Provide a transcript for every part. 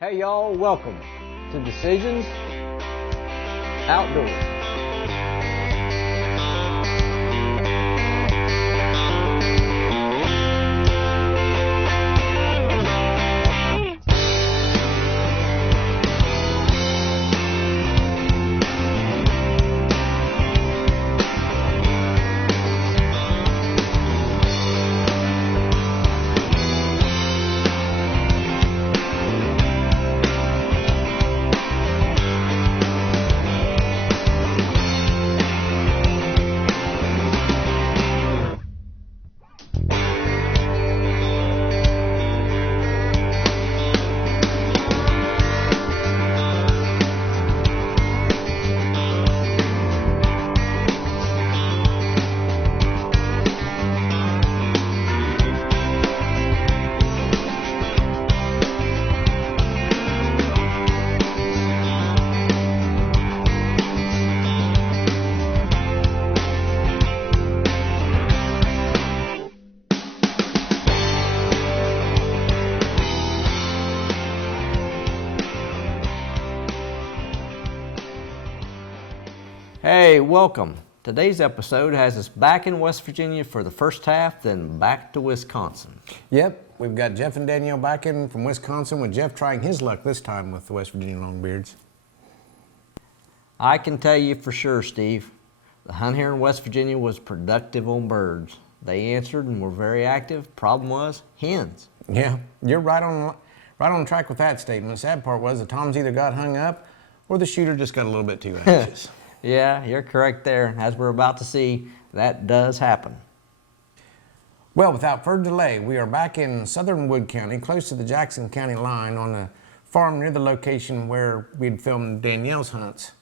Hey y'all, welcome to Decisions Outdoors. Hey, welcome. Today's episode has us back in West Virginia for the first half, then back to Wisconsin. Yep, we've got Jeff and Danielle back in from Wisconsin, with Jeff trying his luck this time with the West Virginia Longbeards. I can tell you for sure, Steve, the hunt here in West Virginia was productive on birds. They answered and were very active. Problem was, hens. Yeah, you're right on track with that statement. The sad part was the toms either got hung up or the shooter just got a little bit too anxious. Yeah, you're correct there. As we're about to see, that does happen. Well, without further delay, we are back in southern Wood County, close to the Jackson County line, on a farm near the location where we'd filmed Danielle's hunts.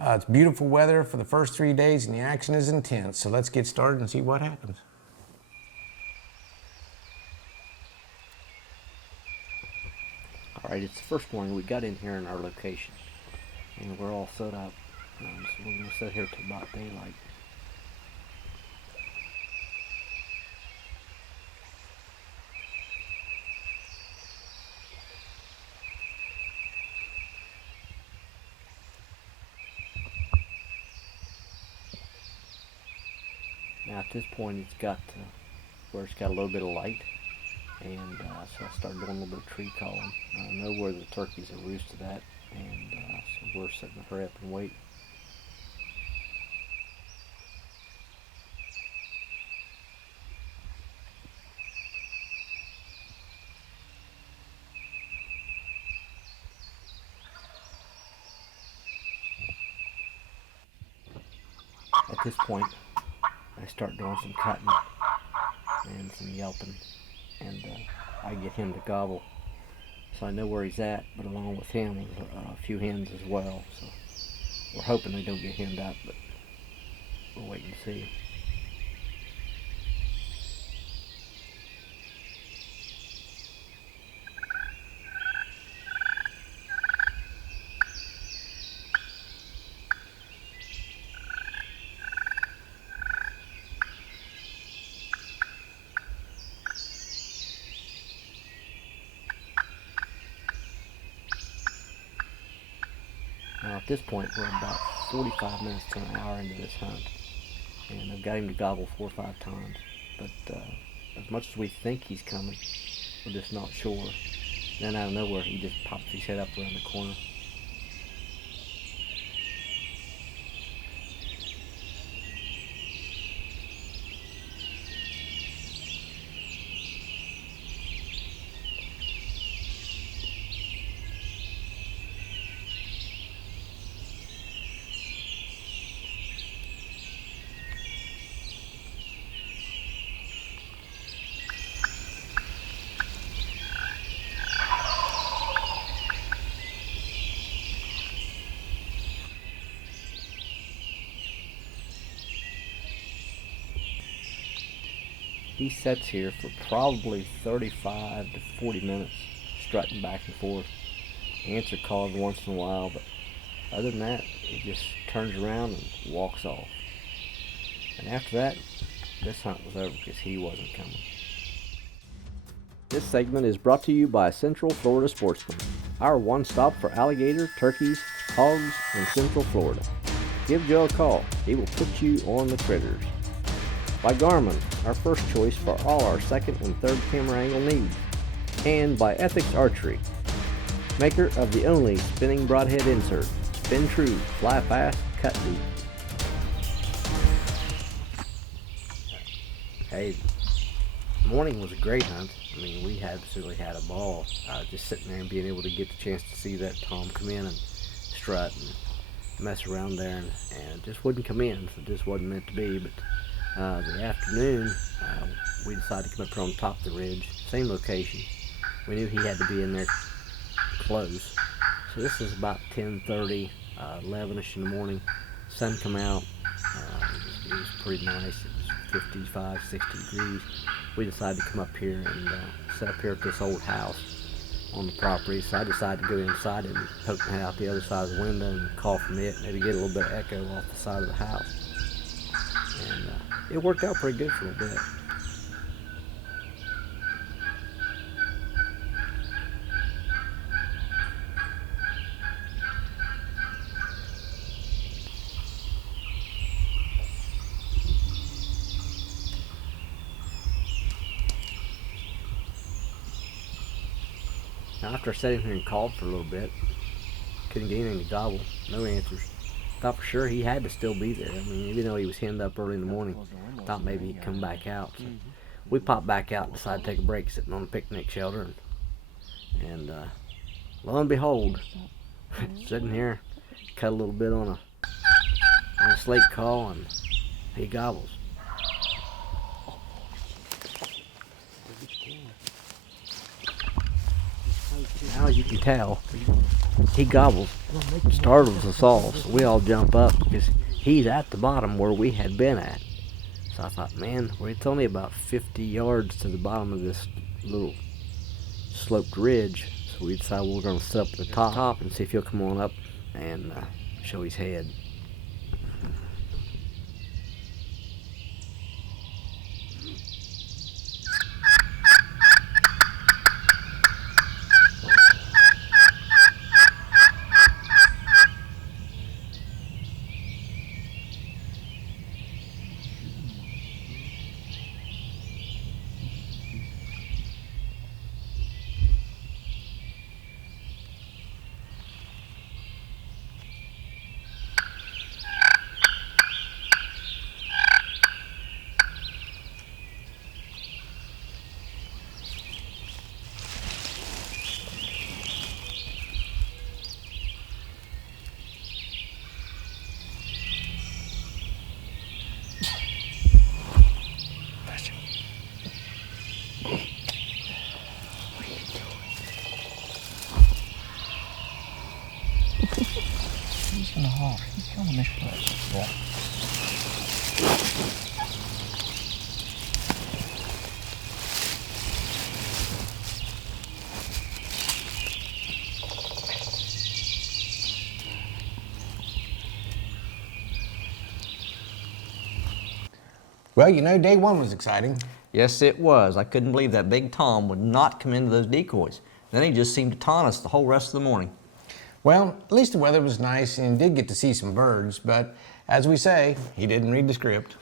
It's beautiful weather for the first 3 days and the action is intense, so let's get started and see what happens. All right, it's the first morning we got in here in our location, and we're all set up. So we're going to sit here till about daylight. Now at this point it's got to where it's got a little bit of light, and so I started doing a little bit of tree calling. I know where the turkeys are roosted at, and so we're sitting to hurry up and wait. At this point, I start doing some cutting and some yelping, and I get him to gobble. So I know where he's at, but along with him is a few hens as well. So we're hoping they don't get henned up, but we'll wait and see. Now at this point we're about 45 minutes to an hour into this hunt, and I've got him to gobble 4 or 5 times, but as much as we think he's coming, we're just not sure. Then out of nowhere he just pops his head up around the corner. He sits here for probably 35 to 40 minutes, strutting back and forth. Answer calls once in a while, but Other than that, he just turns around and walks off. And after that, this hunt was over because he wasn't coming. This segment is brought to you by Central Florida Sportsman, our one-stop for alligator, turkeys, hogs, and Central Florida. Give Joe a call. He will put you on the critters. By Garmin, our first choice for all our second and third camera angle needs. And by Ethics Archery, maker of the only spinning broadhead insert. Spin true, fly fast, cut deep. Hey, morning was a great hunt. I mean, we absolutely had a ball. Just sitting there and being able to get the chance to see that tom come in and strut and mess around there, and it just wouldn't come in, so it just wasn't meant to be. But the afternoon, we decided to come up here on top of the ridge, same location. We knew he had to be in there close. So this is about 10:30, 11ish in the morning. Sun come out. It was pretty nice. It was 55, 60 degrees. We decided to come up here and set up here at this old house on the property. So I decided to go inside and poke my head out the other side of the window and call from it, maybe get a little bit of echo off the side of the house. And it worked out pretty good for a little bit. Now, after sitting here and called for a little bit, couldn't get anything to gobble, no answers. Thought for sure he had to still be there. I mean, even though he was henned up early in the morning, thought maybe he'd come back out. So we popped back out and decided to take a break sitting on a picnic shelter. And lo and behold, sitting here, cut a little bit on a slate call, and he gobbles. Now you can tell, he gobbles, startles us all, so we all jump up because he's at the bottom where we had been at. So I thought, man, it's only about 50 yards to the bottom of this little sloped ridge. So we decided we were going to sit up at the top and see if he'll come on up and show his head. He's in the hall. He's coming this way. Well, you know, day one was exciting. Yes, it was. I couldn't believe that big tom would not come into those decoys. Then he just seemed to taunt us the whole rest of the morning. Well, at least the weather was nice and did get to see some birds, but as we say, he didn't read the script.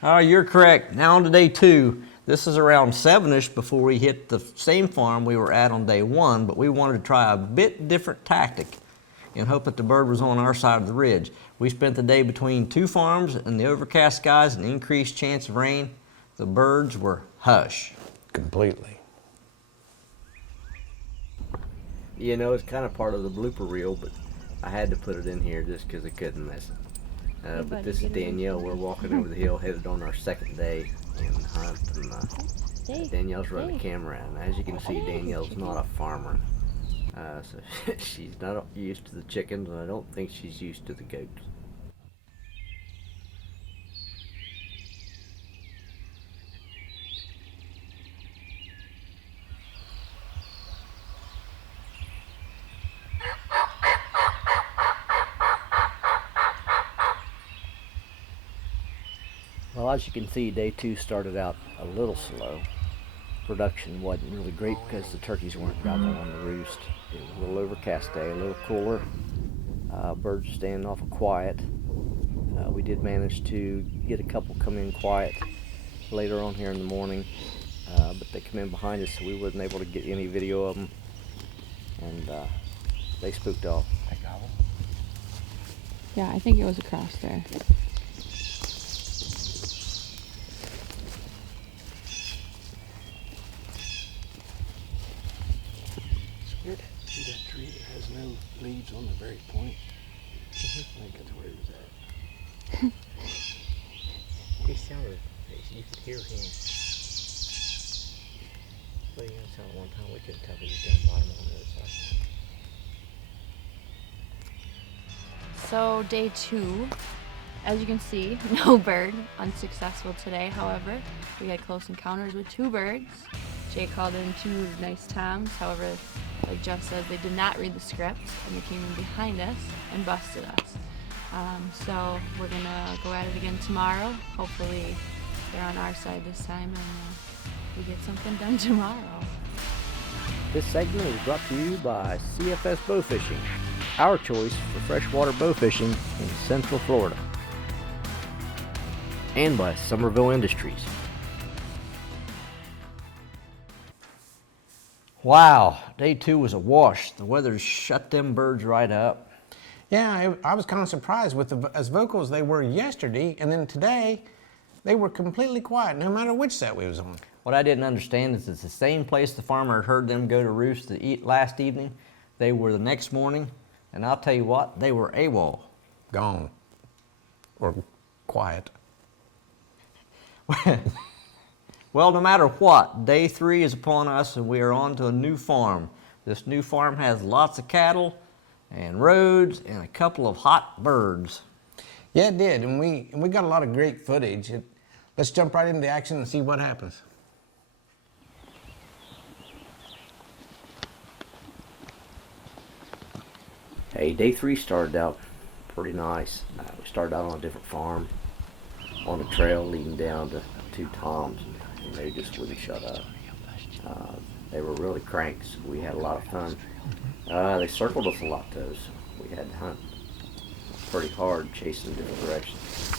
Oh, you're correct. Now on to day two. This is around 7ish before we hit the same farm we were at on day one, but we wanted to try a bit different tactic and hope that the bird was on our side of the ridge. We spent the day between two farms and the overcast skies and increased chance of rain. The birds were hush. Completely. You know, it's kind of part of the blooper reel, but I had to put it in here just because I couldn't miss it. But this is Danielle. We're walking over the hill, headed on our second day in the hunt, and Danielle's running the camera. And as you can see, Danielle's not a farmer, so she's not used to the chickens, and I don't think she's used to the goats. Well, as you can see, day 2 started out a little slow. Production wasn't really great because the turkeys weren't gobbling on the roost. It was a little overcast day, a little cooler. Birds staying awful quiet. We did manage to get a couple come in quiet later on here in the morning, but they come in behind us, so we wasn't able to get any video of them, and they spooked off. Yeah, I think it was across there. It's weird. See that tree that has no leaves on the very point? I think that's where he was at. He sounded, you could hear him. But you know, it sounded one time we couldn't tell if he was down bottom on the other side. So day 2, as you can see, no bird, unsuccessful today. However, we had close encounters with 2 birds. Jay called in 2 nice toms. However, like Jeff says, they did not read the script and they came in behind us and busted us. So we're gonna go at it again tomorrow. Hopefully they're on our side this time and we get something done tomorrow. This segment is brought to you by CFS Bow Fishing, our choice for freshwater bow fishing in Central Florida, and by Somerville Industries. Wow, day 2 was a wash. The weather shut them birds right up. Yeah, I was kind of surprised with as vocal as they were yesterday, and then today they were completely quiet, no matter which set we was on. What I didn't understand is it's the same place the farmer heard them go to roost last evening. They were the next morning, and I'll tell you what, they were AWOL. Gone. Or quiet. Well, no matter what, day 3 is upon us and we are on to a new farm. This new farm has lots of cattle and roads and a couple of hot birds. Yeah, it did, and we got a lot of great footage. Let's jump right into action and see what happens. Hey, day 3 started out pretty nice. We started out on a different farm, on a trail leading down to 2 toms, and they just wouldn't shut up. They were really cranks. We had a lot of fun. They circled us a lot though, so we had to hunt pretty hard, chasing different directions.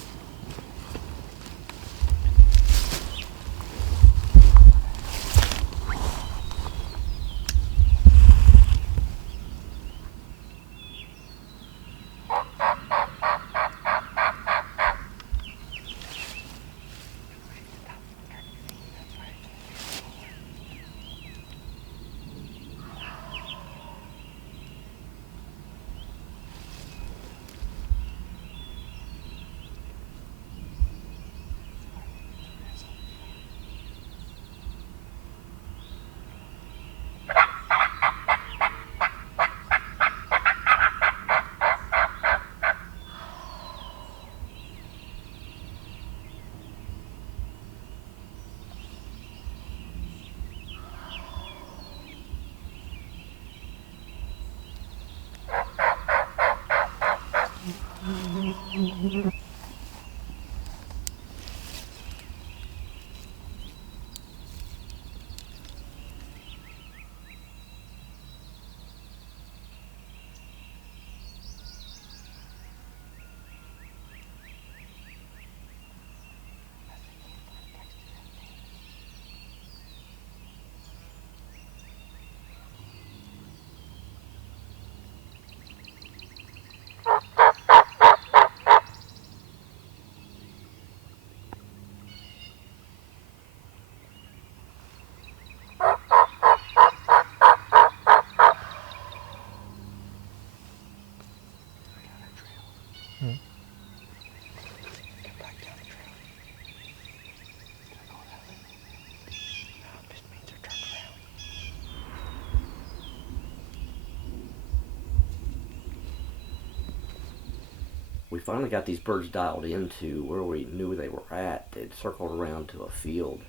We finally got these birds dialed into where we knew they were at. They'd circled around to a field,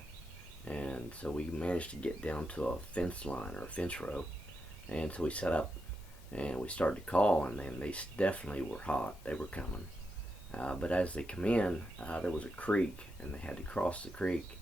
and so we managed to get down to a fence line or a fence row, and so we set up and we started to call, and then they definitely were hot. They were coming. But as they come in, there was a creek, and they had to cross the creek.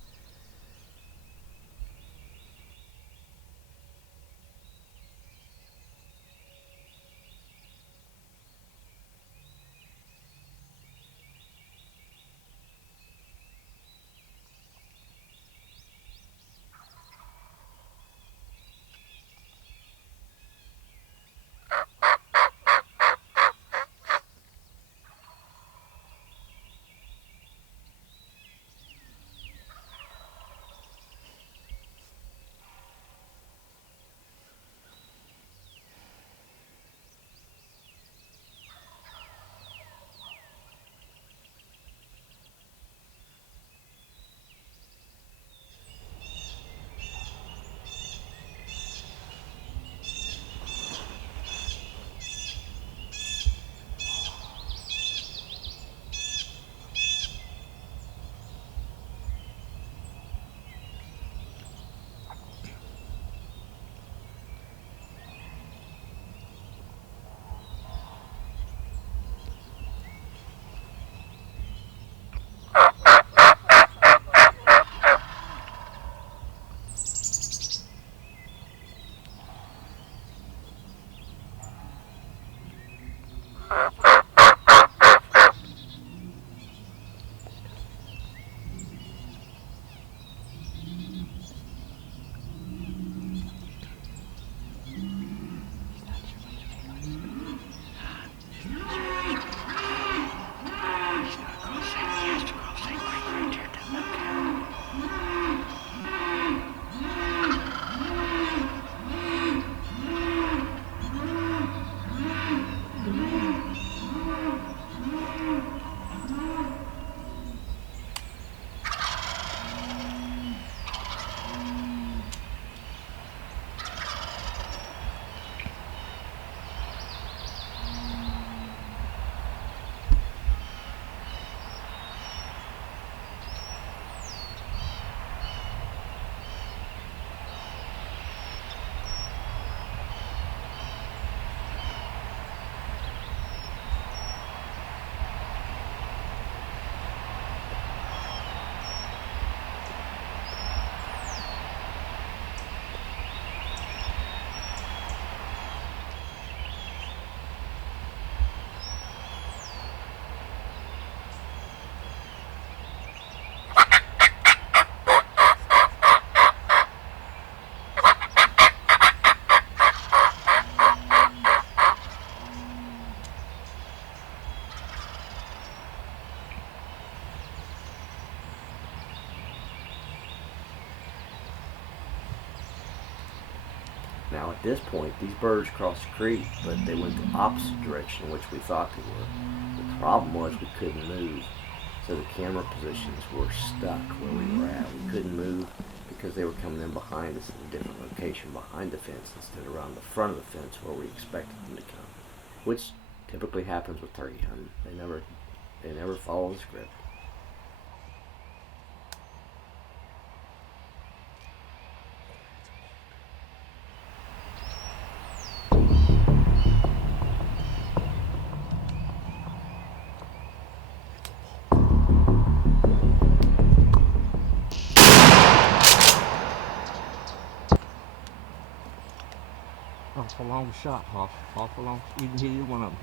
Now at this point, these birds crossed the creek, but they went the opposite direction in which we thought they were. The problem was we couldn't move, so the camera positions were stuck where we were at. We couldn't move because they were coming in behind us in a different location behind the fence instead of around the front of the fence where we expected them to come, which typically happens with turkey hunting. They never follow the script. Awful long shot, Hoff. Awful long. You can hear one of them.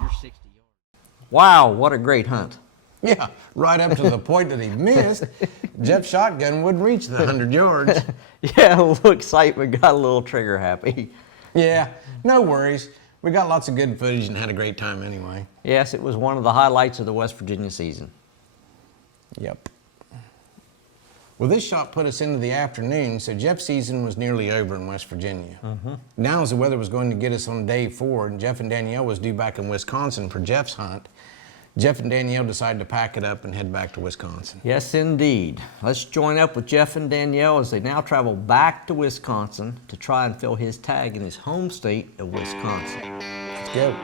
You're 60 yards. Wow, what a great hunt. Yeah, right up to the point that he missed. Jeff's shotgun wouldn't reach the 100 yards. Yeah, a little excitement, got a little trigger happy. Yeah, no worries. We got lots of good footage and had a great time anyway. Yes, it was one of the highlights of the West Virginia season. Yep. Well, this shot put us into the afternoon, so Jeff's season was nearly over in West Virginia. Now, as the weather was going to get us on day 4, and Jeff and Danielle was due back in Wisconsin for Jeff's hunt, Jeff and Danielle decided to pack it up and head back to Wisconsin. Yes, indeed. Let's join up with Jeff and Danielle as they now travel back to Wisconsin to try and fill his tag in his home state of Wisconsin. Let's go.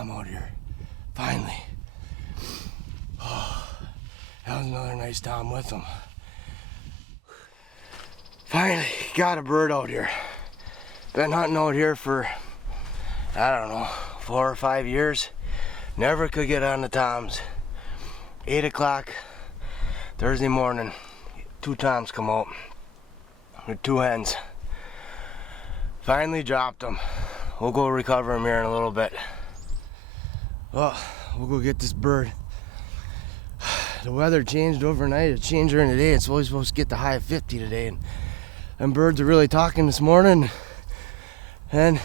Tom out here. Finally. Oh, that was another nice Tom with him. Finally got a bird out here. Been hunting out here for, I don't know, 4 or 5 years. Never could get on the toms. 8 o'clock Thursday morning, 2 toms come out with 2 hens. Finally dropped them. We'll go recover them here in a little bit. Well, we'll go get this bird. The weather changed overnight. It changed during the day. It's always supposed to get the high of 50 today. And birds are really talking this morning. And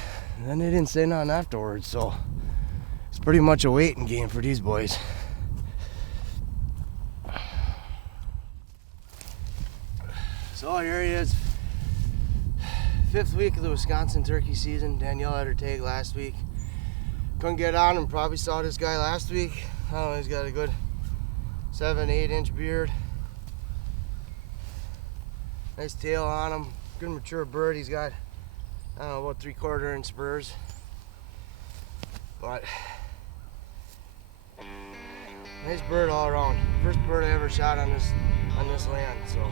then they didn't say nothing afterwards. So it's pretty much a waiting game for these boys. So here he is. 5th week of the Wisconsin turkey season. Danielle had her tag last week. Couldn't get on him. Probably saw this guy last week. I don't know, he's got a good 7-8 inch beard. Nice tail on him. Good mature bird. He's got, I don't know, about 3/4 inch spurs. But nice bird all around. First bird I ever shot on this land. So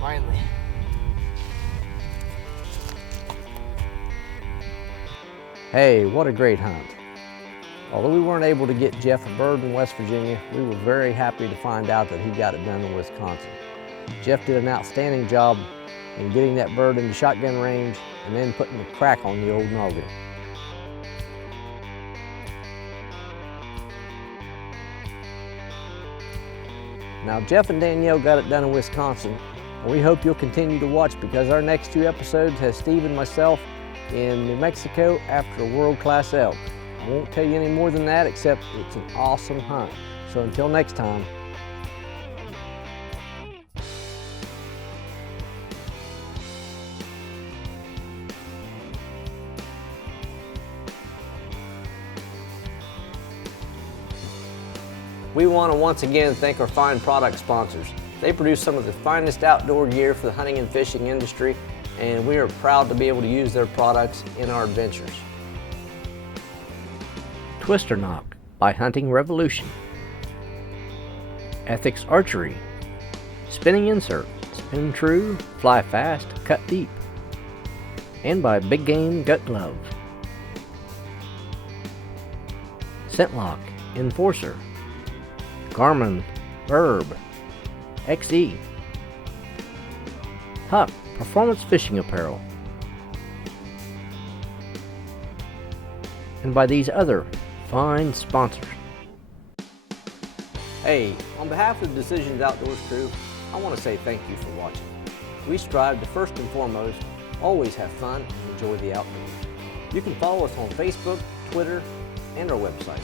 finally. Hey, what a great hunt. Although we weren't able to get Jeff a bird in West Virginia, we were very happy to find out that he got it done in Wisconsin. Jeff did an outstanding job in getting that bird into shotgun range and then putting the crack on the old noggin. Now Jeff and Danielle got it done in Wisconsin, and we hope you'll continue to watch because our next 2 episodes has Steve and myself in New Mexico after a world-class elk. I won't tell you any more than that except it's an awesome hunt. So until next time. We want to once again thank our fine product sponsors. They produce some of the finest outdoor gear for the hunting and fishing industry, and we are proud to be able to use their products in our adventures. Twister Knock by Hunting Revolution. Ethics Archery. Spinning Insert. Spin true, fly fast, cut deep. And by Big Game Gut Glove. Scentlock Enforcer. Garmin Verb XE. Huck Performance Fishing Apparel. And by these other fine sponsors. Hey, on behalf of the Decisions Outdoors crew, I want to say thank you for watching. We strive to first and foremost always have fun and enjoy the outdoors. You can follow us on Facebook, Twitter, and our website.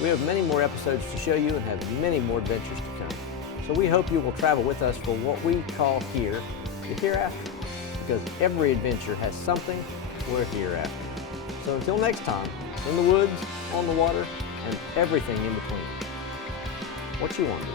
We have many more episodes to show you and have many more adventures to come. So we hope you will travel with us for what we call here the hereafter, because every adventure has something worth hereafter. So until next time, in the woods, on the water, and everything in between. What you want to do?